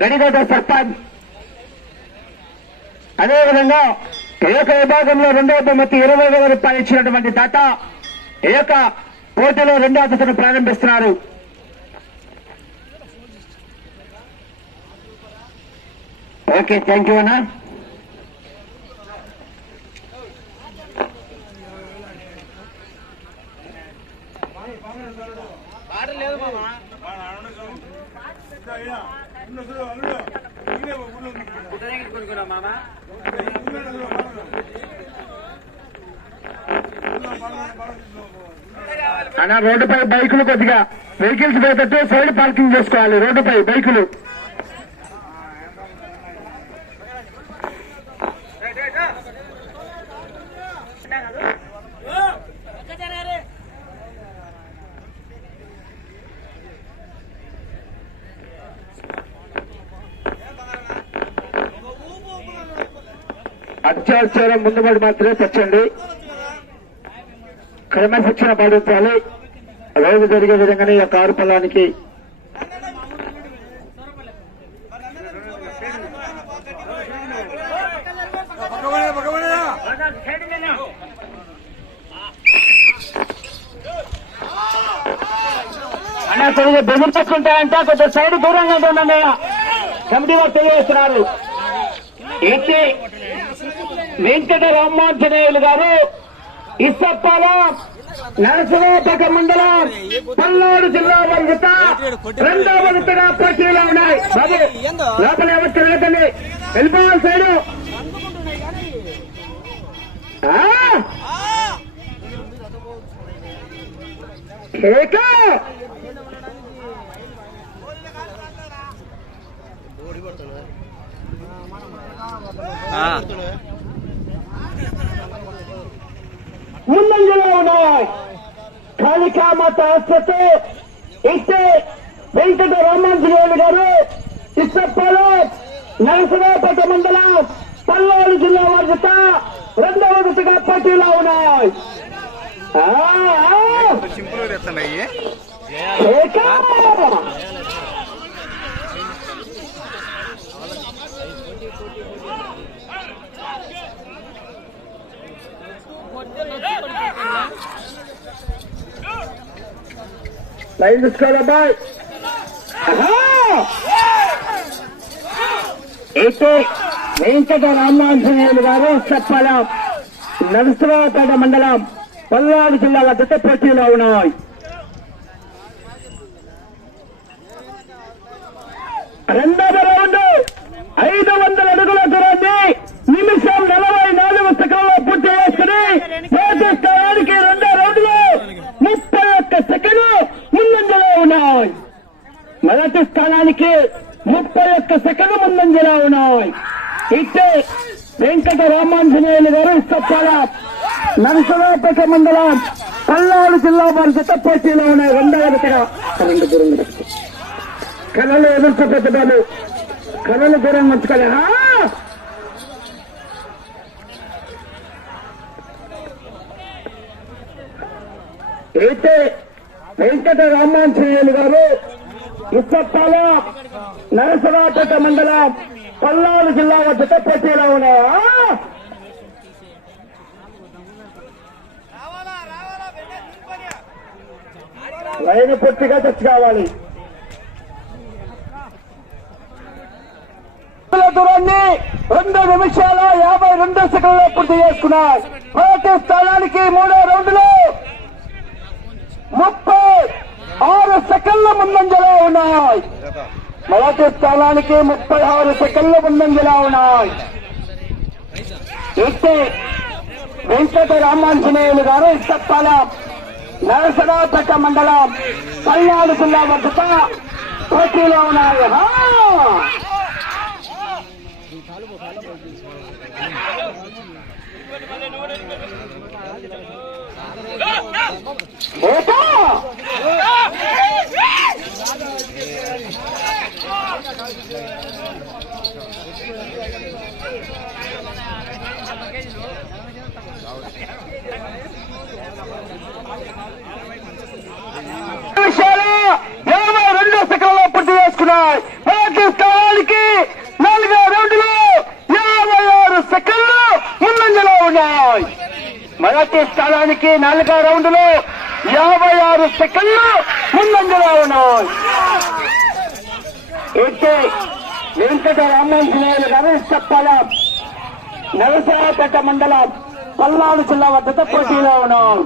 గడిగోట సర్పంచ్. అదేవిధంగా ఈ యొక్క విభాగంలో రెండవ బహుమతి 20,000 రూపాయలు ఇచ్చినటువంటి దాత ఈ యొక్క పోటీలో రెండవ దశను ప్రారంభిస్తున్నారు. ఓకే, థ్యాంక్ యూ అన్నా. అన్న రోడ్డుపై బైకులు కొద్దిగా వెహికల్స్ పోయేటట్టు సైడ్ పార్కింగ్ చేసుకోవాలి. రోడ్డుపై బైకులు అత్యవసరం ముందుబడి మాత్రమే తెచ్చండి. క్రమశిక్షణ పాటించాలి. రోజు జరిగే విధంగానే ఈ యొక్క ఆరు పొలానికి అన్నా కొద్దిగా బెదిరించుకుంటాయంటే కొద్దిగా సైడ్ దూరంగా ఉంటుందండి. కమిటీ వారు తెలియజేస్తున్నారు. ఏంటి వెంకట రామాంజనేయులు గారు ఇసప్పాల నరసరావుపేట మండలం పల్నాడు జిల్లా వంగుత రెండవ వంతుగా పోటీలో ఉన్నాయి. బాబు లోపల ఎవరు తిరగదండి, వెళ్ళిపోవాలి సైడు. ముందంజలో ఉన్నాయి. కాళికామాత ఆస్పత్రి ఇస్తే వెంకట రామాంజనేయులు గారు ఇసప్పాలో నరసరావుపేట మండలం పల్నాడు జిల్లా వర్గత రెండవ విడతగా పోటీలో ఉన్నాయి. లైన్ తీసుకోవాలబ్బాయి. అయితే వెంకట రామాంజనేయులు గారు చెప్పాల నరసరావుపేట మండలం పల్నాడు జిల్లా వద్ద పోటీలో ఉన్నాయి. రెండవ రౌండ్ 500 అడుగుల దూరాన్ని నిమిషం 44 సెకండ్లో పూర్తి చేసుకుని మొదటి స్థానానికి రెండో రౌండ్లో 31 సెకండ్లు ముందంజలో ఉన్నాయి. మొదటి స్థానానికి 31 సెకండ్లు ముందంజలో ఉన్నాయి. ఇట్టే వెంకట రామాంజనేయులు గారు ఇష్టపాల నరసరావుపేట మండలం పల్నాడు జిల్లా వారి జత పోటీలో ఉన్నాయి. రెండవ విడతగా రెండు దూరం కళలు ఎదుర్కోపోతే బాబు, కళలు దూరం ఉంచుకోలే. అయితే వెంకట రామాంజనేయులు గారు ఇసప్పాల నరసరావుపేట మండలం పల్నాడు జిల్లా వద్ద పోటీలో ఉన్నాయా? లైన్ పూర్తిగా టచ్ కావాలి. దూరాన్ని 2 నిమిషాల 52 సెకండ్లో పూర్తి చేసుకున్నారు. మొదటి స్థానానికి మూడో రౌండ్లో 36 సెకండ్ల ముందంజలో ఉన్నాయి. మొదటి స్థానానికి 36 సెకండ్ల ముందంజలో ఉన్నాయి. అయితే వెంకట రామాంజనేయులు గారు ఇష్టపాల నరసరావుపేట మండలం పల్నాడు జిల్లా వద్ద పోటీలో ఉన్నాయి. నిమిషాలు 22 సెకండ్లో పూర్తి చేసుకున్నాయి. మొదటి మొదటి స్థానానికి 4వ రౌండ్లో 56 సెకండ్లు ముందంజలో ఉన్నాయి. మొదటి స్థానానికి 4వ రౌండ్లో 56 సెకండ్లు ముందంజలో ఉన్నాయి. అయితే వెంకట రామాంజనేయులు గారు ఇష్టపాలెం నరసరావుపేట మండలం పల్నాడు జిల్లా వద్ద పోటీలో ఉన్నారు.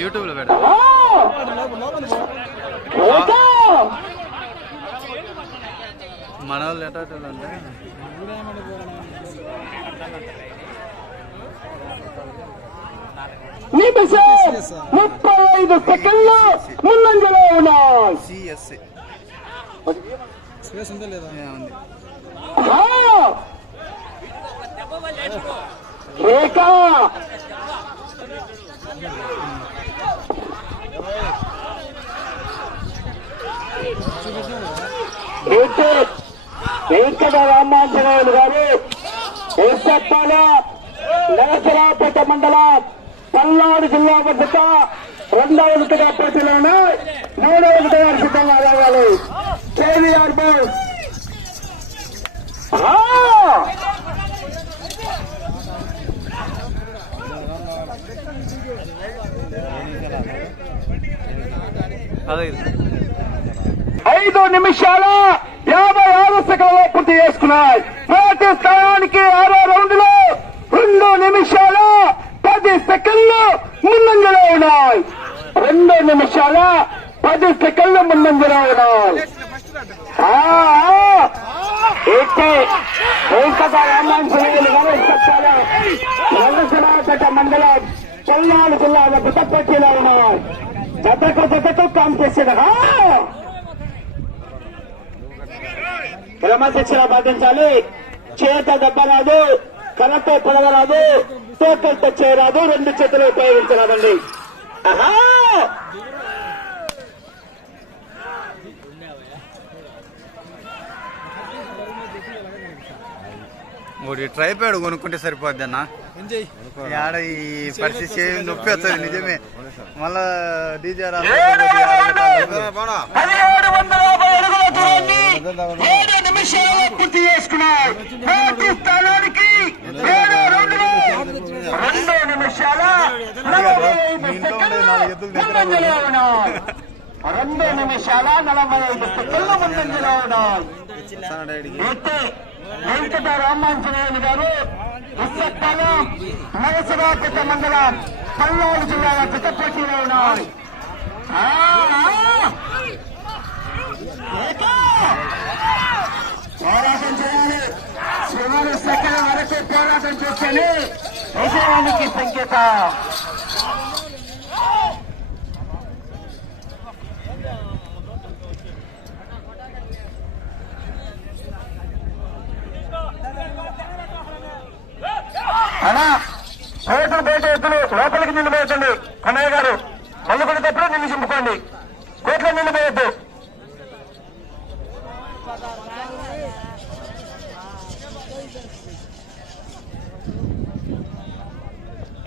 యూట్యూబ్ లో మన వాళ్ళు ఎట్టే నిమిషం 35 సెకండ్లు ముందంజలో ఉన్నాయి. వెంకట రామాంజనేయులు గారు ఎస్ఎప్పాలెం నరసరావుపేట మండలం పల్నాడు జిల్లా వద్ద 2వ విడతగా పోటీలో ఉన్నాయి. 3వ విడతగా సిద్ధంగా రావాలి. కేవీఆర్ బోస్ అదే 5 నిమిషాల 56 సెకండ్లు పూర్తి చేసుకున్నాయి. మొదటి స్థానానికి 6వ రౌండ్లో 2 నిమిషాల 10 సెకండ్లు ముందంజలో ఉన్నాయి. 2 నిమిషాల 10 సెకండ్లు ముందంజలో ఉన్నాయి. వెంకట రామాంజనేయులు గారు చెప్పారు. నరసరావుపేట మండలం పల్నాడు జిల్లా వద్ద పోటీలో ఉన్నాయి. జతకు కాంపిటీషన్ క్రమశిక్షణ పాటించాలి. చేత దెబ్బరాదు, కరతో పొడవరాదు, తోకలతో చేయరాదు, 2 చేతులు ఉపయోగించరాదండి. ఒకటి ట్రైపాడ్ కొనుక్కుంటే సరిపోద్ది అన్న. ఆడ ఈ పరిస్థితి నొప్పి వస్తుంది నిజమే. మళ్ళా డీజే పూర్తి చేసుకున్నారు. 2 నిమిషాల 45 సెకండ్లు ముందంజలో ఉన్నాయి. వెంకట రామాంజనేయులు గారు ఇప్పపాలెం నరసరావుపేట మండలం పల్నాడు జిల్లా వద్ద పోటీలో ఉన్నారు. పోరాటం చేయాలి. చివరి సెకండ్ వరకు పోరాటం చేస్తేనే విజయానికి సంకేతం. అలా చేతులు బయట ఎత్తులు లోపలికి నిలబోయొచ్చండి. కన్నయ్య గారు మళ్ళీ కొనేటప్పుడు నిన్ను చింపుకోండి. కోట్లో నిలబోయొద్దు.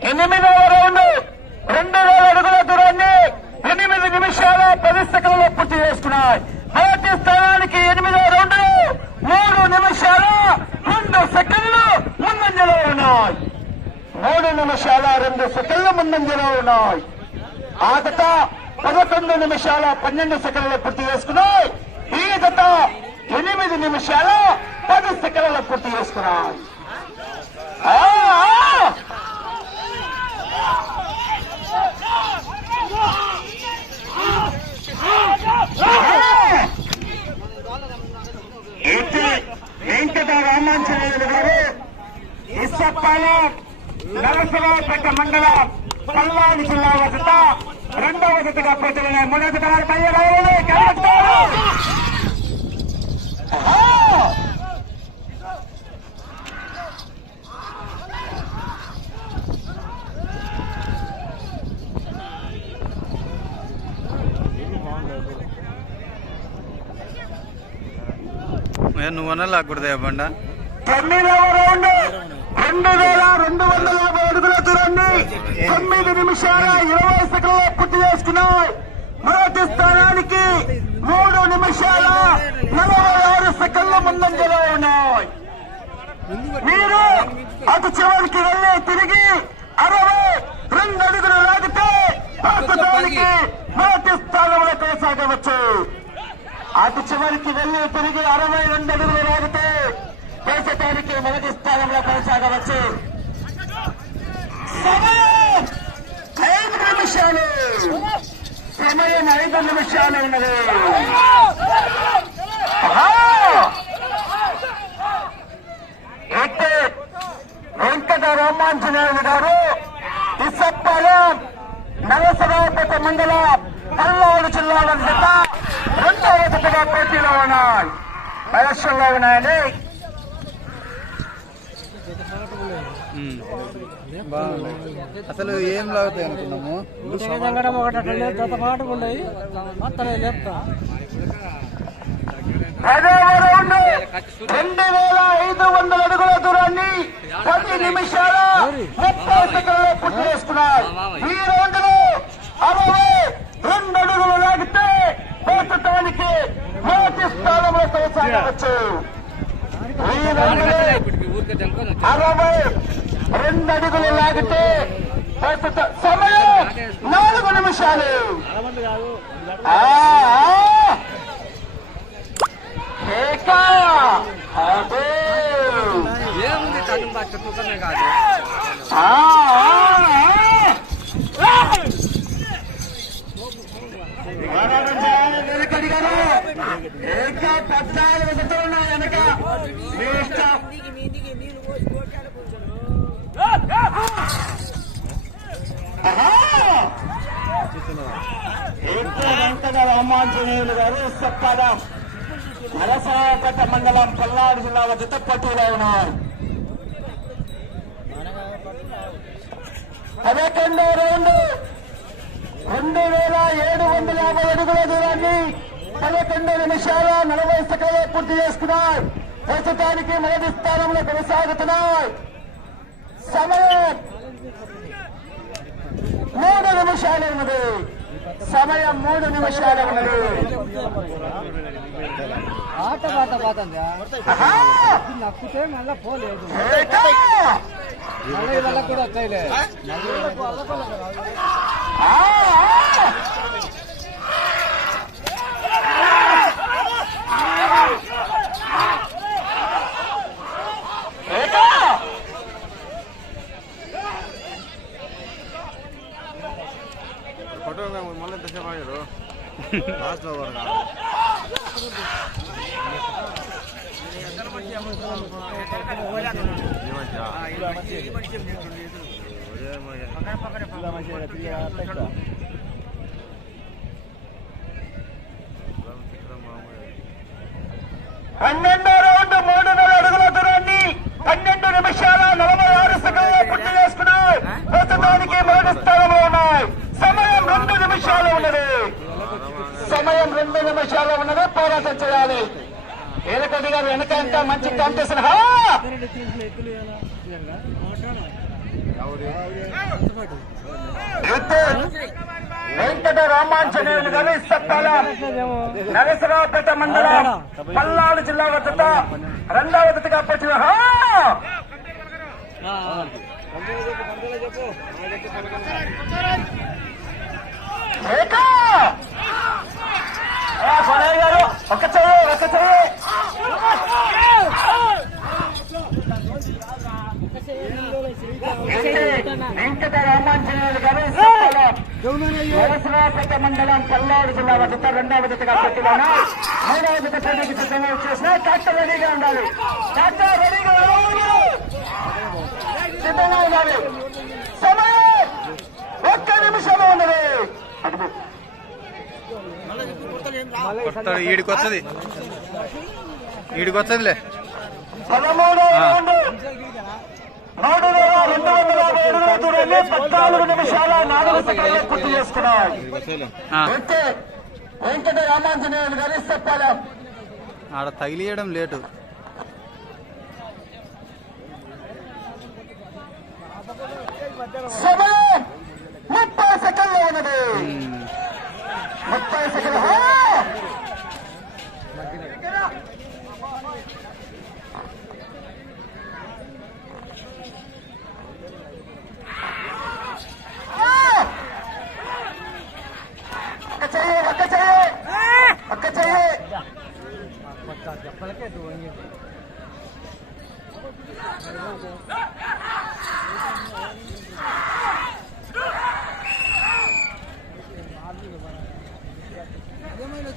ఎనిమిదవ రౌండ్ 2000 అడుగుల దూరాన్ని 8 నిమిషాల 10 సెకండ్లలో పూర్తి చేసుకున్నాయి. మొదటి స్థానానికి 8వ రౌండ్ 3 నిమిషాల 2 సెకండ్లు ముందంజలో ఉన్నాయి. 3 నిమిషాల 2 సెకండ్లు ముందంజలో ఉన్నాయి. ఆ జత 11 నిమిషాల 12 సెకండ్లు పూర్తి చేసుకున్నాయి. ఈ జత 8 నిమిషాల 10 సెకండ్లు పూర్తి చేసుకున్నాయి. వెంకట రామాంజనేయులు గారు ఇప్పపాలెం నరసరావుపేట మండలం పల్నాడు జిల్లా వద్ద 2వ జతగా పోటీలో మొదటి నువ్వు లాక్కూడదా బండ. 9వ రౌండ్ 2250 అడుగుల దూరాన్ని 9 నిమిషాల 20 సెకండ్లలో పూర్తి చేసుకున్నాయి. మొదటి స్థానానికి 3 నిమిషాల 46 సెకండ్ల ముందంజలో ఉన్నాయి. మీరు అటు చివరికి వెళ్ళి తిరిగి 62 అడుగులు లాగితే ప్రస్తుతానికి మొదటి స్థానంలో కొనసాగవచ్చు. అటు చివరికి వెళ్ళి తిరిగి 62 అడుగులు లాగితే ప్రస్తుతానికి మొదటి స్థానంలో కొనసాగవచ్చు. సమయం 5 నిమిషాలు. సమయం 5 నిమిషాలు ఉన్నది. అయితే వెంకట రామాంజనేయులు గారు ఇసప్పాలెం నరసరావుపేట మండలం పల్నాడు జిల్లాల జత రెండవ జతగా పోటీలో ఉన్నాయి. పరీక్షల్లో ఉన్నాయని అసలు ఏం లాగుతాయి అనుకున్నాము. 2500 అడుగుల దూరాన్ని 10 నిమిషాల 30 సెకండ్లలో పూర్తి చేసుకున్నారు. ఈ రౌండ్ లో 62 అడుగులు లాగితే ప్రస్తుతానికి మొదటి స్థానంలో కొనసాగవచ్చు. ఈ రౌండ్ లో 62 అడుగులు లాగితే ప్రస్తుత సమయం 4 నిమిషాలు. ఏముంది తను చెప్పుకునే కాదు. ఏకా 14 జతలు ఉన్నాయి వెనక. మీ ఇష్టం. వెంకట రామాంజనేయులు గారు చెప్పడం నరసరావుపేట మండలం పల్నాడు జిల్లా జత పోటీలో ఉన్నారు. 11వ రౌండ్ 2750 అడుగుల దూరాన్ని 11 నిమిషాల 40 సెకండ్లలో పూర్తి చేసుకున్నారు. ప్రస్తుతానికి మొదటి స్థానంలో కొనసాగుతున్నాయి. సమయం 3 నిమిషాలు ఉన్నది. సమయం 3 నిమిషాలు ఉన్నది. ఆట నక్కుతే మళ్ళా పోలేదు. మళ్ళీ వాళ్ళకు కూడా వచ్చాయిలే. ఫోటో మళ్ళీ ఎంతసేపు ఆడారు లాస్ట్ లో కూడా పన్నెండో రౌండ్ 300 అడుగుల దూరాన్ని 12 నిమిషాల 46 సెకండ్లలో పూర్తి చేసుకున్నాయి. ప్రస్తుతానికి మొదటి స్థానంలో ఉన్నాయి. సమయం 2 నిమిషాలు ఉన్నది. సమయం 2 నిమిషాలు ఉన్నది. పోరాటం చేయాలి. ఏలకొద్ది గారు వెనక ఎంత మంచి కాంపిటీషన్. వెంకట రామాంజనేయులు గారు సత్తాలం నరసరావుపేట మండలం పల్నాడు జిల్లా వద్ద రెండవ జతగా పెట్టిన గారు ఒక చెయ్యి వెంకట రామాంజనేయులు గారు నరసరావుపేట మండలం పల్నాడు జిల్లా వద్ద రెండవ జతగా పెట్టిన మూడవ జత పోటీకి సిద్ధంగా వచ్చేసిన ట్రాక్టర్ రెడీగా ఉండాలి. ట్రాక్టర్ రెడీగా సిద్ధంగా ఉండాలి. సమయం 1 నిమిషంలో ఉన్నది. ఈడికొచ్చదిలే. 13వ రౌండ్ 3250 అడుగుల దూరాన్ని 14 నిమిషాల 4 సెకండ్లలో పూర్తి చేసుకున్నాయి. వెంకట రామాంజనేయులు గారు చెప్పాలి. ఆడ తగిలియడం లేటు. సమయం 30 సెకండ్లు ఉన్నది. 30 సెకండ్లు. చెప్పలకే ఏమైనా